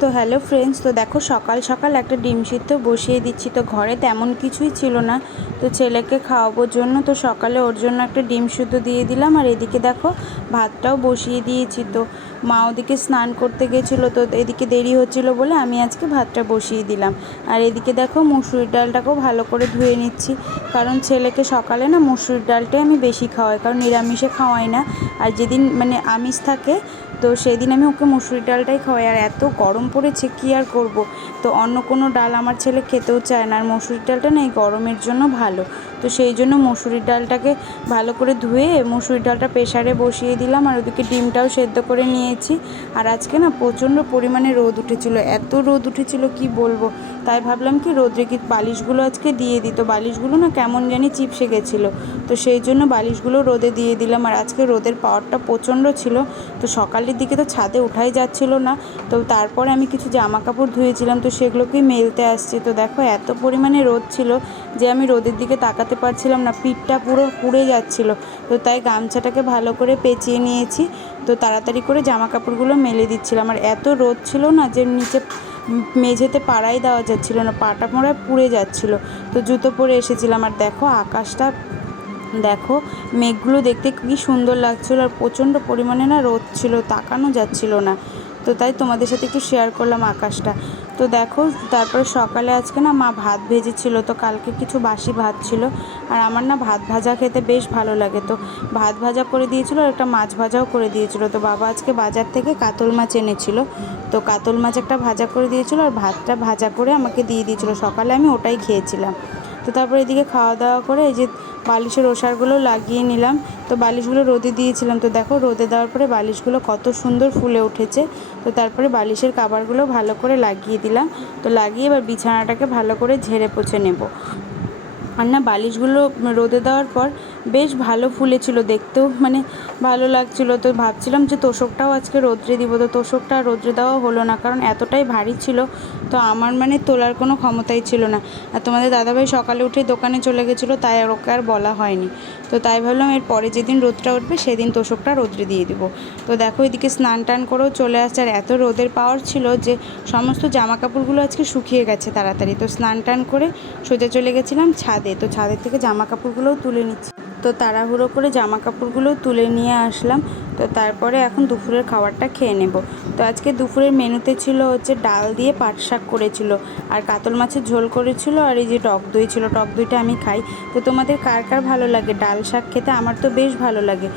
তো hello friends তো দেখো সকাল সকাল একটা ডিম সিদ্ধ বসিয়ে দিচ্ছি। তো ঘরে তেমন কিছুই ছিল না। তো ছেলেকে খাওয়াবোর জন্য, তো সকালে ওর জন্য একটা ডিম সিদ্ধ দিয়ে দিলাম। আর এদিকে দেখো ভাতটাও বসিয়ে দিয়েছি তো। মা ওদিকে স্নান করতে গেছিল, তো এদিকে দেরি হচ্ছিল বলে আমি আজকে ভাতটা বসিয়ে দিলাম। আর এদিকে দেখো মুসুরির ডালটাকেও ভালো করে ধুয়ে নিচ্ছি। কারণ ছেলেকে সকালে না মুসুরির ডালটাই আমি বেশি খাওয়াই, কারণ নিরামিষে খাওয়াই না। আর যেদিন মানে আমিষ থাকে তো সেদিন আমি ওকে মুসুরির ডালটাই খাওয়াই, আর এত গরম পড়েছে, কী আর করব? তো অন্য কোনো ডাল আমার ছেলে খেতেও চায় না, আর মসুরির ডালটা না এই গরমের জন্য ভালো। তো সেই জন্য মসুরির ডালটাকে ভালো করে ধুয়ে মসুরির ডালটা প্রেশারে বসিয়ে দিলাম, আর ওদিকে ডিমটাও সেদ্ধ করে নিয়েছি। আর আজকে না প্রচণ্ড পরিমাণে রোদ উঠেছিল, এত রোদ উঠেছিল কি বলব? তাই ভাবলাম কি রোদ্রে কি বালিশগুলো আজকে দিয়ে দিত বালিশগুলো না কেমন জানি চিপসে গেছিল, তো সেই জন্য বালিশগুলো রোদে দিয়ে দিলাম। আর আজকে রোদের পাওয়ারটা প্রচণ্ড ছিল, তো সকালের দিকে তো ছাদে উঠাই যাচ্ছিল না। তো তারপরে আমি কিছু জামা কাপড় ধুয়েছিলাম, তো সেগুলোকেই মেলতে আসছি। তো দেখো, এত পরিমাণে রোদ ছিল যে আমি রোদের দিকে তাকাতে পারছিলাম না, পিঠটা পুরো পুড়ে যাচ্ছিল। তো তাই গামছাটাকে ভালো করে পেঁচিয়ে নিয়েছি। তো তাড়াতাড়ি করে জামা কাপড়গুলো মেলে দিচ্ছিলাম। আর এত রোদ ছিল না যে নিচে মেঝেতে পাড়াই দেওয়া যাচ্ছিল না, পাটা মোড়ায় পুড়ে যাচ্ছিল। তো জুতো পরে এসেছিলাম। আর দেখো, আকাশটা দেখো, মেঘগুলো দেখতে কী সুন্দর লাগছিল আর প্রচণ্ড পরিমাণে না রোদ ছিল, তাকানো যাচ্ছিল না। তো তাই তোমাদের সাথে একটু শেয়ার করলাম আকাশটা। তো দেখো, তারপরে সকালে আজকে না মা ভাত ভেজেছিল, তো কালকে কিছু বাসি ভাত ছিল। আর আমার না ভাত ভাজা খেতে বেশ ভালো লাগে। তো ভাত ভাজা করে দিয়েছিল আর একটা মাছ ভাজাও করে দিয়েছিল। তো বাবা আজকে বাজার থেকে কাতল মাছ এনেছিল। তো কাতল মাছ একটা ভাজা করে দিয়েছিল আর ভাতটা ভাজা করে আমাকে দিয়ে দিয়েছিল। সকালে আমি ওটাই খেয়েছিলাম। তো তারপরে এদিকে খাওয়া দাওয়া করে এই যে বালিশের ওষারগুলো লাগিয়ে নিলাম। তো বালিশগুলো রোদে দিয়েছিলাম। তো দেখো রোদে দেওয়ার পরে বালিশগুলো কত সুন্দর ফুলে উঠেছে। তো তারপরে বালিশের কাবারগুলো ভালো করে লাগিয়ে দিলাম। তো লাগিয়ে এবার বিছানাটাকে ভালো করে ঝেড়ে পচে নেব। আর না, বালিশগুলো রোদে দেওয়ার পর বেশ ভালো ফুলেছিল দেখতেও মানে ভালো লাগছিল। তো ভাবছিলাম যে তোষকটাও আজকে রোদ্রে দিব। তো তোষকটা রোদ্রে দেওয়া হলো না, কারণ এতটাই ভারী ছিল, তো আমার মানে তোলার কোনো ক্ষমতাই ছিল না। আর তোমাদের দাদাভাই সকালে উঠে দোকানে চলে গেছিল, তাই আর ওকে আর বলা হয়নি। তো তাই ভাবলাম এর পরে যেদিন রোদটা উঠবে, সেদিন তোষকটা রোদ্রে দিয়ে দিব। তো দেখো এদিকে স্নান টান করেও চলে আসছে, আর এত রোদের পাওয়ার ছিল যে সমস্ত জামা কাপড়গুলো আজকে শুকিয়ে গেছে তাড়াতাড়ি। তো স্নান টান করে সোজা চলে গেছিলাম ছাদে। তো ছাদের থেকে জামা কাপড়গুলোও তুলে নিচ্ছি। তো তাড়াহুড়ো করে জামা কাপড়গুলো তুলে নিয়ে আসলাম। তো তারপরে এখন দুপুরের খাবারটা খেয়ে নেব। তো আজকে দুপুরের মেনুতে ছিল হচ্ছে ডাল দিয়ে পাট শাক করেছিল। আর কাতল মাছের ঝোল করেছিল আর এই যে টক দই ছিল। টক দইটা আমি খাই। তো তোমাদের কার কার ভালো লাগে? ডাল শাক খেতে আমার তো বেশ ভালো লাগে।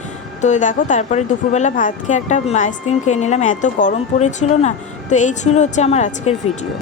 তো দেখো তারপরে দুপুরবেলা ভাত খেয়ে একটা আইসক্রিম খেয়ে নিলাম। এত গরম পড়েছিল না। তো এই ছিল হচ্ছে আমার আজকের ভিডিও।